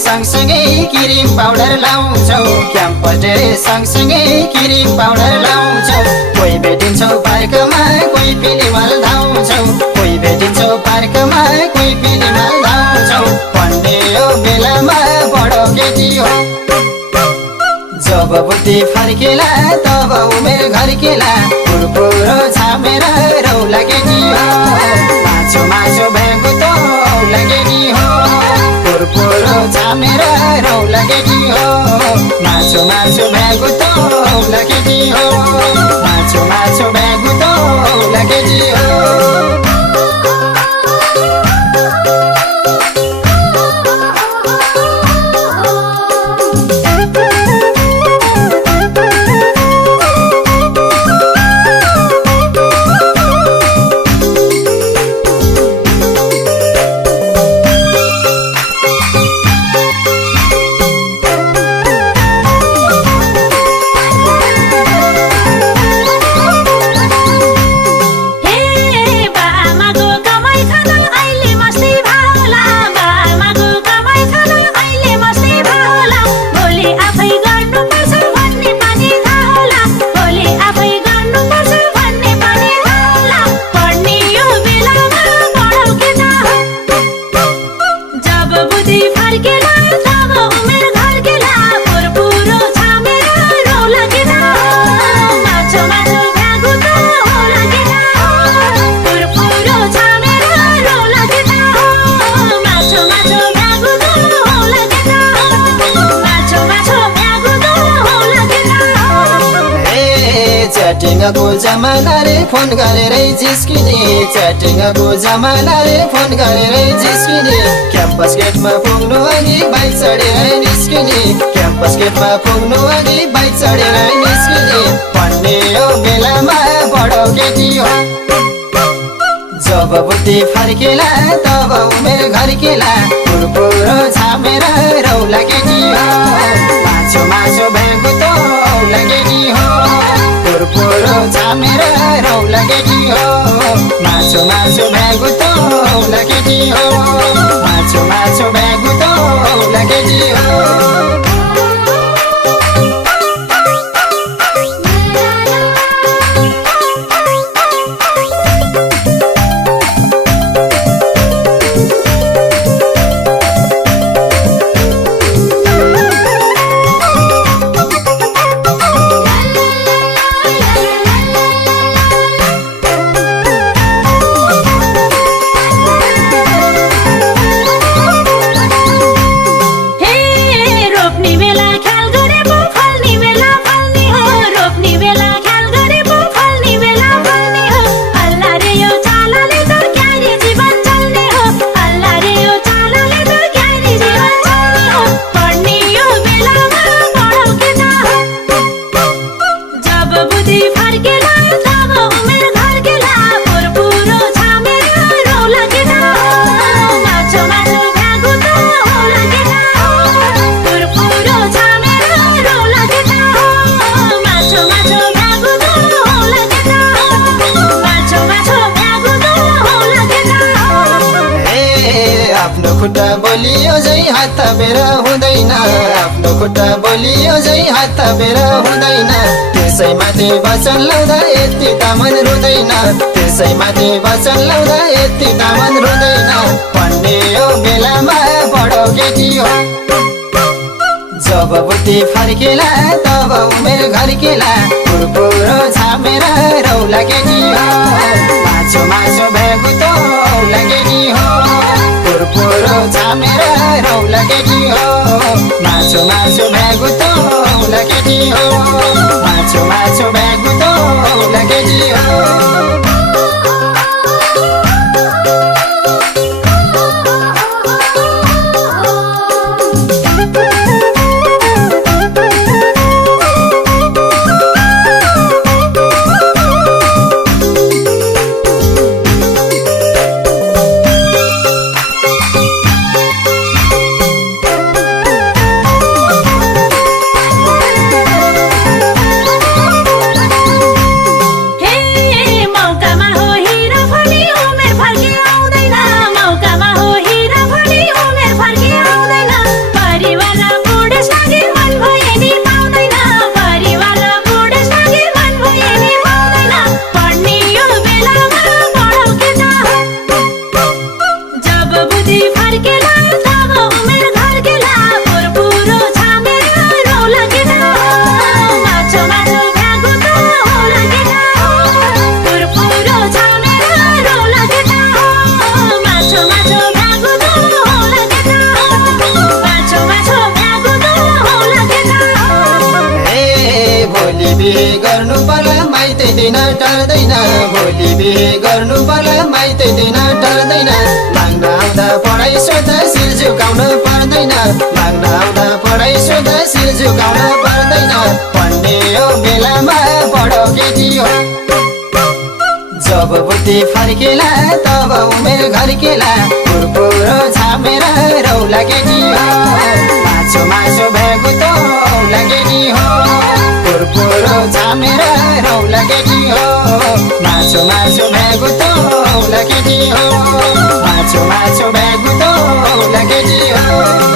सँगसँगै cream powder लाउँछौ campus day सँगसँगै cream powder लाउँछौ कोही भेटिन्छौ पार्कमा कोही फिल्मल धाउँछौ कोही भेटिन्छौ पार्कमा कोही फिल्मल धाउँछौ पढ्ने यो बेलामा बडो केटी हो जब बुद्धि फर्केला तब उमेर घर्केला पुरपुरो छामेर रौला केटी हो माछो माछो भएको त औला केटी हो पुरपुरो छामेर रौला केटी हो माछो माछो भएको त औला केटी हो माछो माछो भएको त औला केटी हो च्याटिङको जमाना रे फोन गरेरै जिस्किने च्याटिङको जमाना रे फोन गरेरै जिस्किने क्याम्पस गेटमा पुग्नु अघि बाइक चढेर निस्किने क्याम्पस गेटमा पुग्नु अघि बाइक चढेर निस्किने पढ्ने यो बेलामा बडो केटी हो जब बुद्धि फर्केला तब उमेर घर्केला पुरपुरो छामेर रौला केटी हो माछो माछो भएको त औला केटी हो पुरपुरो छामेर रौला केटी हो माछो माछो भएको त औला केटी हो माछो माछो भएको त औला केटी हो आफ्नो खुट्टा बोलियो जै हात बेरा हुँदैन आफ्नो खुट्टा बोलियो जै हात बेरा हुँदैन त्यसैमाथि वचन लाउँदा यति तामन रुँदैन त्यसैमाथि वचन लाउँदा यति तामन रुँदैन पढ्ने यो बेलामा बडो केटी हो जब बुद्धि फर्केला तब उमेर घर्केला पुरपुरो छामेर रौला केटी हो माछो माछो भएको त औला केटी हो पुरपुरो छामेर रौला केटी हो माछो माछो भएको त औला केटी हो माछो माछो भएको त औला केटी हो बिहे गर्नु पर्ला माइते दिन टर्दैन भोलि बिहे गर्नु पर्ला माइते दिन टर्दैन माग्न आउँदा पढाइ सोध्दा शिर झुकाउनु पर्दैन माग्न आउँदा पढाइ सोध्दा शिर झुकाउनु पर्दैन पढ्ने हो बेलामा पढो केटी हो जब बुद्धि फर्केला तब उमेर घर्केला पुरपुरो छामेर रौला केटी हो मासु मासु भएको त औला केटी हो पुरपुरो छामेर रौला केटी हो मासु मासु भएको त औला केटी हो मासु मासु भएको त औला केटी हो